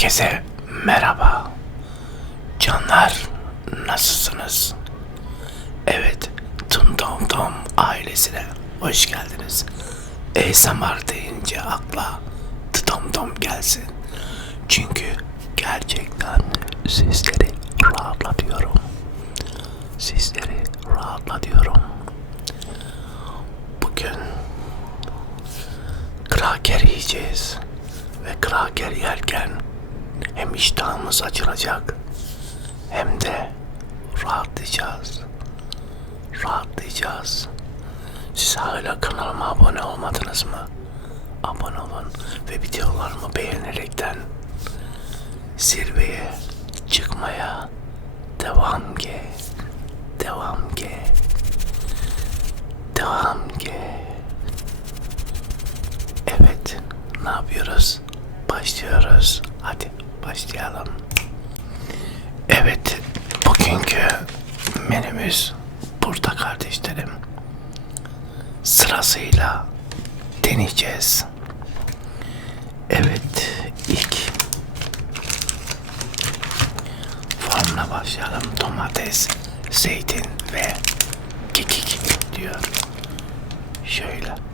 Herkese merhaba. Canlar nasılsınız? Evet, Tum Tom Tom ailesine hoş geldiniz. ASMR deyince akla Tom Tom gelsin. Çünkü gerçekten sizleri rahatlatıyorum. Sizleri rahatlatıyorum. Bugün kraker yiyeceğiz. Ve kraker yerken hem iştahımız açılacak hem de rahatlayacağız. Rahatlayacağız. Siz hala kanalıma abone olmadınız mı? Abone olun ve videolarımı beğenerekten zirveye çıkmaya devam ge. Devam ge. Devam ge. Evet, ne yapıyoruz? Başlıyoruz. Hadi başlayalım. Evet, bugünkü menümüz burada kardeşlerim. Sırasıyla deneyeceğiz. Evet, ilk formla başlayalım. Domates, zeytin ve kekik diyor. Şöyle.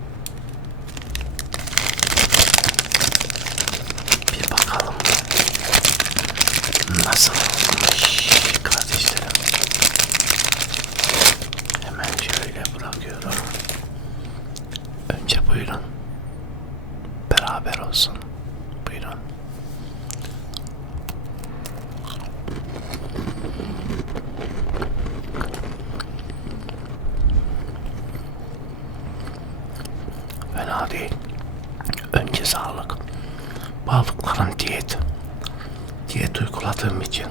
Balıkların diyet. Diyet uyguladığım için.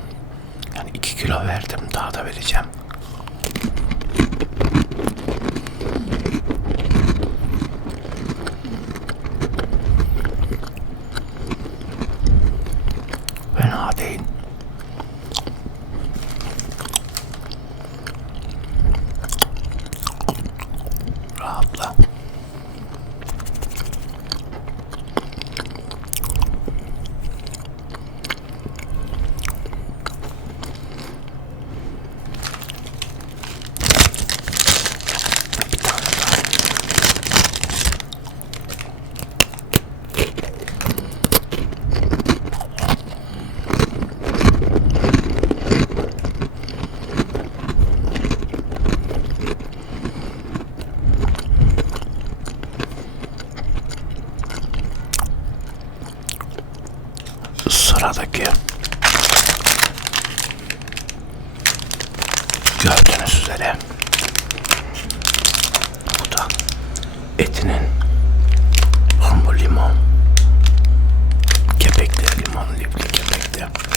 Yani 2 kilo verdim daha da vereceğim. Etinin hamur limon kepekli limon lifli kepekli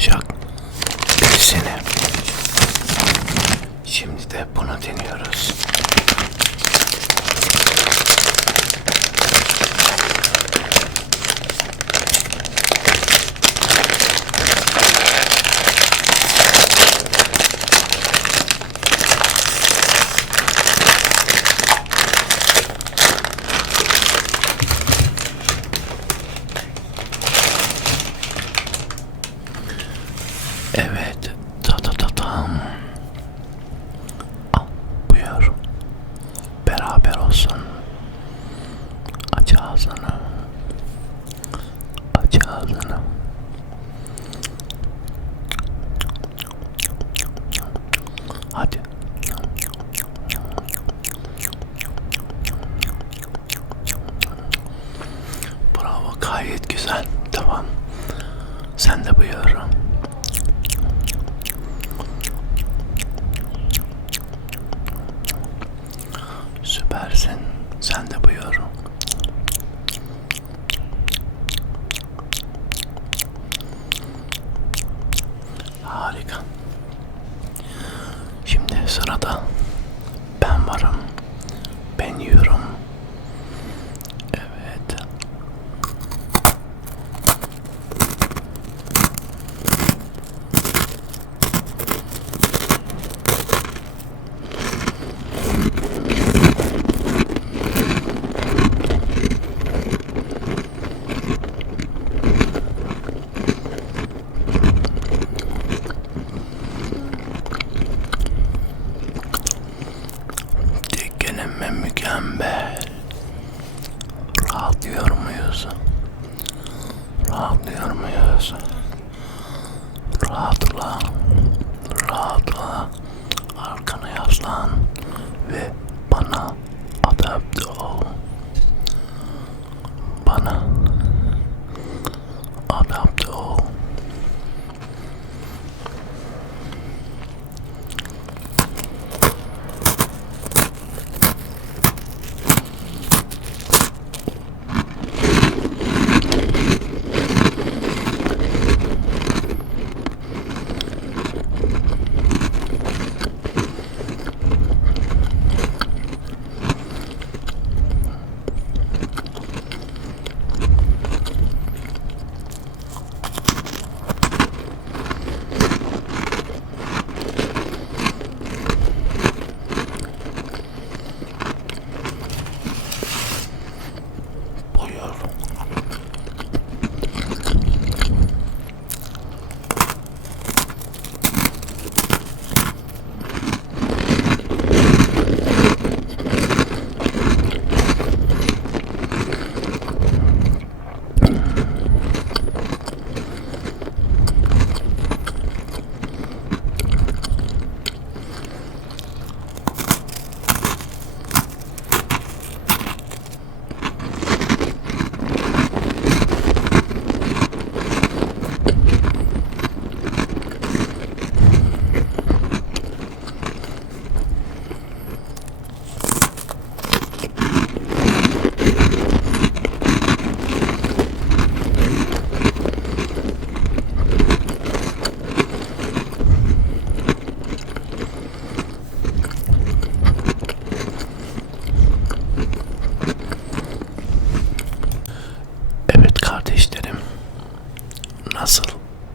olacak. Birisini. Şimdi de bunu deniyoruz. Hadi. Bravo gayet güzel. Tamam. Sen de buyur. Süpersin. Sen de buyur. Nasıl?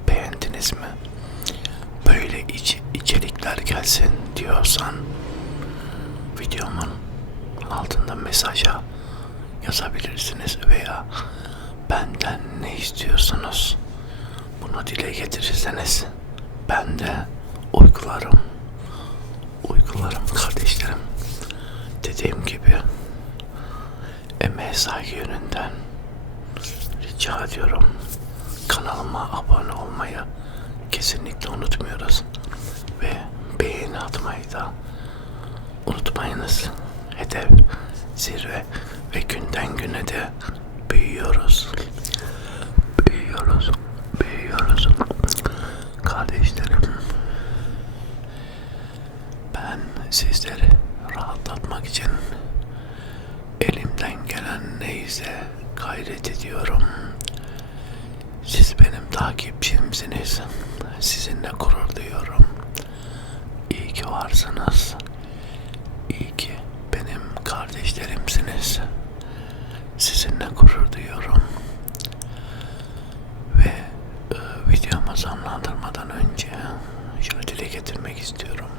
Beğendiniz mi? Böyle iç, içerikler gelsin diyorsan videomun altında mesaja yazabilirsiniz veya benden ne istiyorsunuz bunu dile getirirseniz ben de uygularım. Uygularım kardeşlerim. Dediğim gibi emeğe saygı yönünden rica ediyorum. Kanalıma abone olmayı kesinlikle unutmuyoruz. Ve beğeni atmayı da unutmayınız. Hedef, zirve ve günden güne de büyüyoruz. Büyüyoruz, büyüyoruz. Kardeşlerim, ben sizleri rahatlatmak için elimden gelen neyse gayret ediyorum. Takipçimsiniz. Sizinle gurur duyuyorum. İyi ki varsınız. İyi ki benim kardeşlerimsiniz. Sizinle gurur duyuyorum. Ve e, videomu sonlandırmadan önce şunu dile getirmek istiyorum.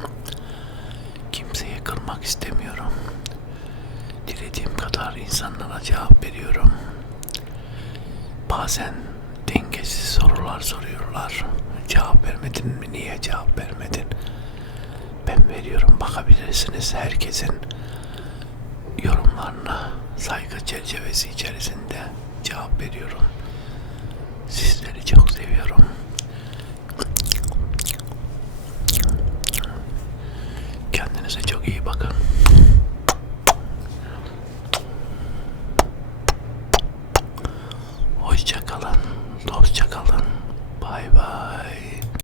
Kimseyi kırmak istemiyorum. Dilediğim kadar insanlara cevap veriyorum. Bazen dengesiz sorular soruyorlar. Cevap vermedin mi? Niye cevap vermedin? Ben veriyorum bakabilirsiniz herkesin yorumlarına saygı çerçevesi içerisinde cevap veriyorum. Sizleri çok seviyorum.